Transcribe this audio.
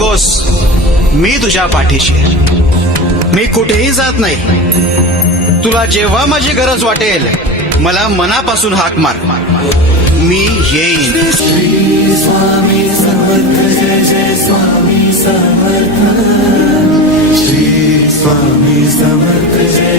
नकोस, मी तुझ्या पाठीशी आहे. मी कुठेही जात नाही. तुला जेव्हा माझी गरज वाटेल मला मनापासून हाक मार, मी येईन. श्री स्वामी समर्थ. जय जय स्वामी समर्थ. श्री स्वामी समर्थ. जय